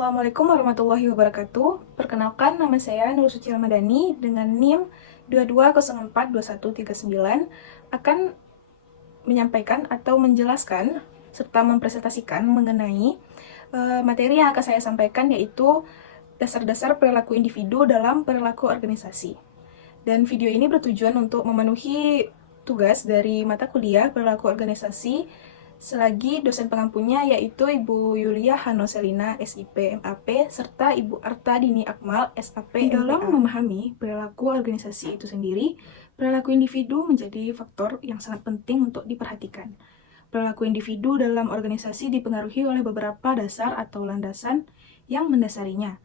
Assalamualaikum warahmatullahi wabarakatuh. Perkenalkan, nama saya Nur Suci Ramadhani dengan NIM 22042139 akan menyampaikan atau menjelaskan serta mempresentasikan mengenai materi yang akan saya sampaikan, yaitu dasar-dasar perilaku individu dalam perilaku organisasi. Dan video ini bertujuan untuk memenuhi tugas dari mata kuliah perilaku organisasi selagi dosen pengampunya yaitu Ibu Yulia Hanoselina, SIP, MAP, serta Ibu Arta Dini Akmal, SAP, MPA. Di dalam memahami perilaku organisasi itu sendiri, perilaku individu menjadi faktor yang sangat penting untuk diperhatikan. Perilaku individu dalam organisasi dipengaruhi oleh beberapa dasar atau landasan yang mendasarinya.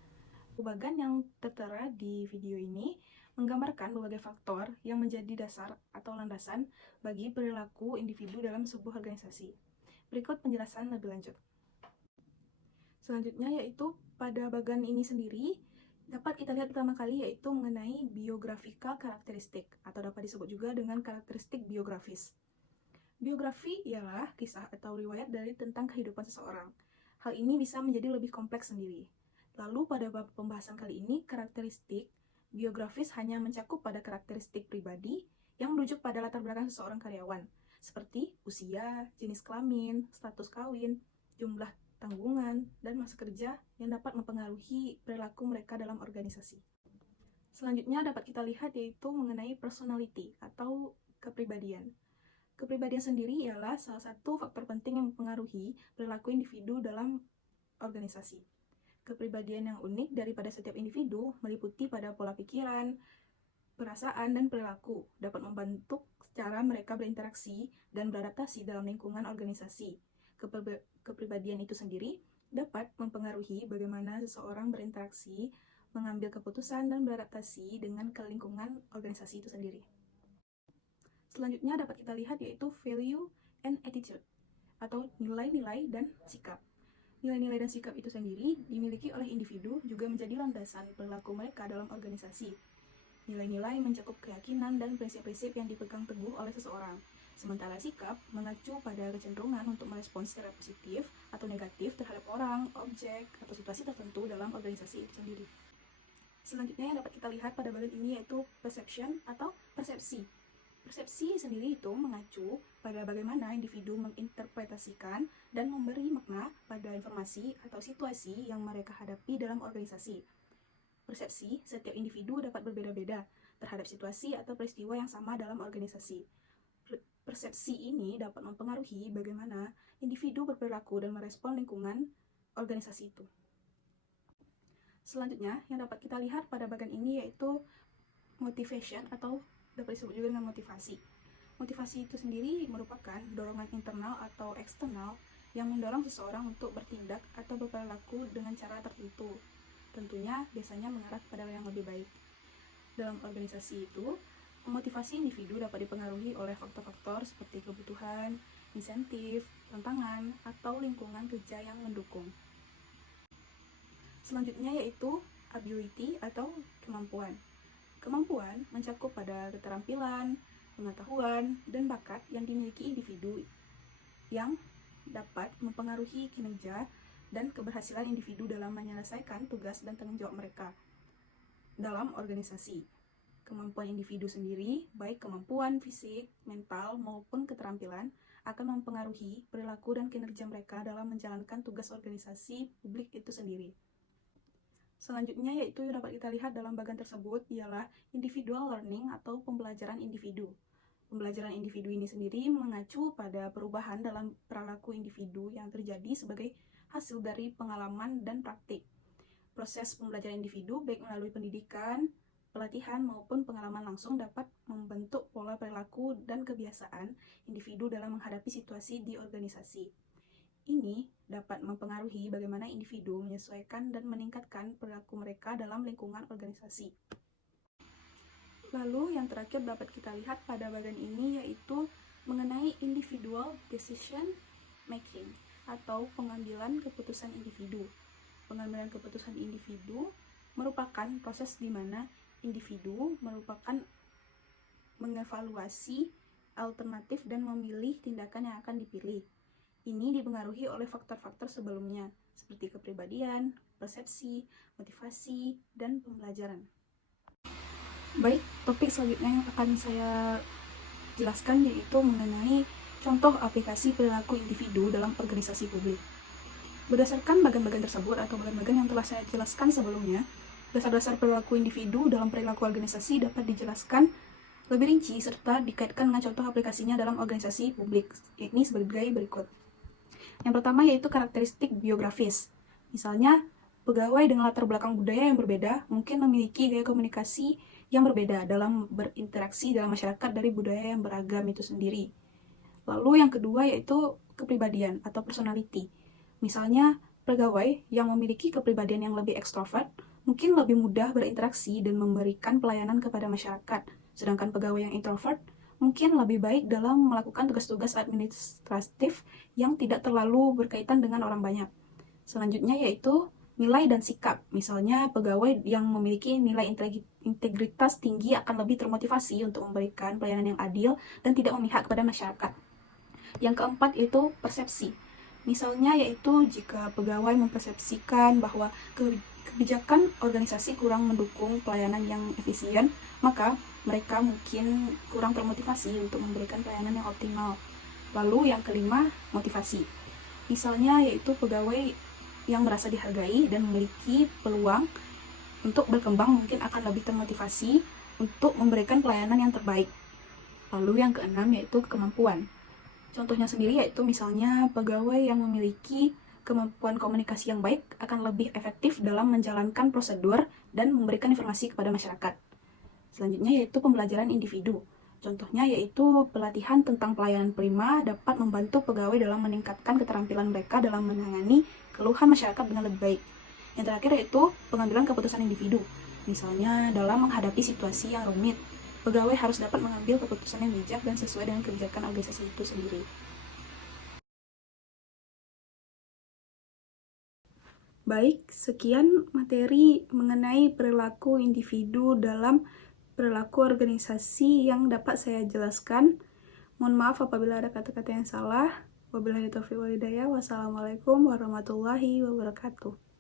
Bagan yang tertera di video ini menggambarkan berbagai faktor yang menjadi dasar atau landasan bagi perilaku individu dalam sebuah organisasi. Berikut penjelasan lebih lanjut. Selanjutnya yaitu pada bagian ini sendiri dapat kita lihat pertama kali yaitu mengenai biografikal karakteristik atau dapat disebut juga dengan karakteristik biografis. Biografi ialah kisah atau riwayat dari tentang kehidupan seseorang. Hal ini bisa menjadi lebih kompleks sendiri. Lalu pada bab pembahasan kali ini, karakteristik biografis hanya mencakup pada karakteristik pribadi yang merujuk pada latar belakang seseorang karyawan, seperti usia, jenis kelamin, status kawin, jumlah tanggungan, dan masa kerja yang dapat mempengaruhi perilaku mereka dalam organisasi. Selanjutnya dapat kita lihat yaitu mengenai personality atau kepribadian. Kepribadian sendiri ialah salah satu faktor penting yang mempengaruhi perilaku individu dalam organisasi. Kepribadian yang unik daripada setiap individu meliputi pada pola pikiran, perasaan, dan perilaku dapat membentuk cara mereka berinteraksi dan beradaptasi dalam lingkungan organisasi. Kepribadian itu sendiri dapat mempengaruhi bagaimana seseorang berinteraksi, mengambil keputusan, dan beradaptasi dengan lingkungan organisasi itu sendiri. Selanjutnya dapat kita lihat yaitu value and attitude atau nilai-nilai dan sikap. Nilai-nilai dan sikap itu sendiri dimiliki oleh individu juga menjadi landasan perilaku mereka dalam organisasi. Nilai-nilai mencakup keyakinan dan prinsip-prinsip yang dipegang teguh oleh seseorang. Sementara sikap mengacu pada kecenderungan untuk merespons secara positif atau negatif terhadap orang, objek, atau situasi tertentu dalam organisasi itu sendiri. Selanjutnya yang dapat kita lihat pada bagian ini yaitu perception atau persepsi. Persepsi sendiri itu mengacu pada bagaimana individu menginterpretasikan dan memberi makna pada informasi atau situasi yang mereka hadapi dalam organisasi. Persepsi setiap individu dapat berbeda-beda terhadap situasi atau peristiwa yang sama dalam organisasi. Persepsi ini dapat mempengaruhi bagaimana individu berperilaku dan merespon lingkungan organisasi itu. Selanjutnya, yang dapat kita lihat pada bagian ini yaitu motivation atau dapat disebut juga dengan motivasi. Motivasi itu sendiri merupakan dorongan internal atau eksternal yang mendorong seseorang untuk bertindak atau berperilaku dengan cara tertentu. Tentunya biasanya mengarah pada yang lebih baik. Dalam organisasi itu, motivasi individu dapat dipengaruhi oleh faktor-faktor seperti kebutuhan, insentif, tantangan, atau lingkungan kerja yang mendukung. Selanjutnya yaitu ability atau kemampuan. Kemampuan mencakup pada keterampilan, pengetahuan, dan bakat yang dimiliki individu yang dapat mempengaruhi kinerja dan keberhasilan individu dalam menyelesaikan tugas dan tanggung jawab mereka dalam organisasi. Kemampuan individu sendiri, baik kemampuan fisik, mental, maupun keterampilan, akan mempengaruhi perilaku dan kinerja mereka dalam menjalankan tugas organisasi publik itu sendiri. Selanjutnya yaitu yang dapat kita lihat dalam bagian tersebut ialah individual learning atau pembelajaran individu. Pembelajaran individu ini sendiri mengacu pada perubahan dalam perilaku individu yang terjadi sebagai hasil dari pengalaman dan praktik. Proses pembelajaran individu baik melalui pendidikan, pelatihan maupun pengalaman langsung dapat membentuk pola perilaku dan kebiasaan individu dalam menghadapi situasi di organisasi. Ini dapat mempengaruhi bagaimana individu menyesuaikan dan meningkatkan perilaku mereka dalam lingkungan organisasi. Lalu yang terakhir dapat kita lihat pada bagian ini yaitu mengenai individual decision making atau pengambilan keputusan individu. Pengambilan keputusan individu merupakan proses di mana individu merupakan mengevaluasi alternatif dan memilih tindakan yang akan dipilih. Ini dipengaruhi oleh faktor-faktor sebelumnya, seperti kepribadian, persepsi, motivasi, dan pembelajaran. Baik, topik selanjutnya yang akan saya jelaskan yaitu mengenai contoh aplikasi perilaku individu dalam organisasi publik. Berdasarkan bagian-bagian tersebut atau bagian-bagian yang telah saya jelaskan sebelumnya, dasar-dasar perilaku individu dalam perilaku organisasi dapat dijelaskan lebih rinci serta dikaitkan dengan contoh aplikasinya dalam organisasi publik, yakni sebagai berikut. Yang pertama yaitu karakteristik biografis. Misalnya, pegawai dengan latar belakang budaya yang berbeda mungkin memiliki gaya komunikasi yang berbeda dalam berinteraksi dalam masyarakat dari budaya yang beragam itu sendiri. Lalu yang kedua yaitu kepribadian atau personality. Misalnya, pegawai yang memiliki kepribadian yang lebih ekstrovert mungkin lebih mudah berinteraksi dan memberikan pelayanan kepada masyarakat, sedangkan pegawai yang introvert mungkin lebih baik dalam melakukan tugas-tugas administratif yang tidak terlalu berkaitan dengan orang banyak. Selanjutnya yaitu nilai dan sikap. Misalnya, pegawai yang memiliki nilai integritas tinggi akan lebih termotivasi untuk memberikan pelayanan yang adil dan tidak memihak kepada masyarakat. Yang keempat yaitu persepsi. Misalnya yaitu jika pegawai mempersepsikan bahwa kebijakan organisasi kurang mendukung pelayanan yang efisien, maka mereka mungkin kurang termotivasi untuk memberikan pelayanan yang optimal. Lalu yang kelima, motivasi. Misalnya yaitu pegawai yang merasa dihargai dan memiliki peluang untuk berkembang mungkin akan lebih termotivasi untuk memberikan pelayanan yang terbaik. Lalu yang keenam yaitu kemampuan. Contohnya sendiri yaitu misalnya pegawai yang memiliki kemampuan komunikasi yang baik akan lebih efektif dalam menjalankan prosedur dan memberikan informasi kepada masyarakat. Selanjutnya yaitu pembelajaran individu. Contohnya yaitu pelatihan tentang pelayanan prima dapat membantu pegawai dalam meningkatkan keterampilan mereka dalam menangani keluhan masyarakat dengan lebih baik. Yang terakhir yaitu pengambilan keputusan individu. Misalnya dalam menghadapi situasi yang rumit, pegawai harus dapat mengambil keputusan yang bijak dan sesuai dengan kebijakan organisasi itu sendiri. Baik, sekian materi mengenai perilaku individu dalam perilaku organisasi yang dapat saya jelaskan. Mohon maaf apabila ada kata-kata yang salah. Wabillahi taufiq wal hidayah. Wassalamualaikum warahmatullahi wabarakatuh.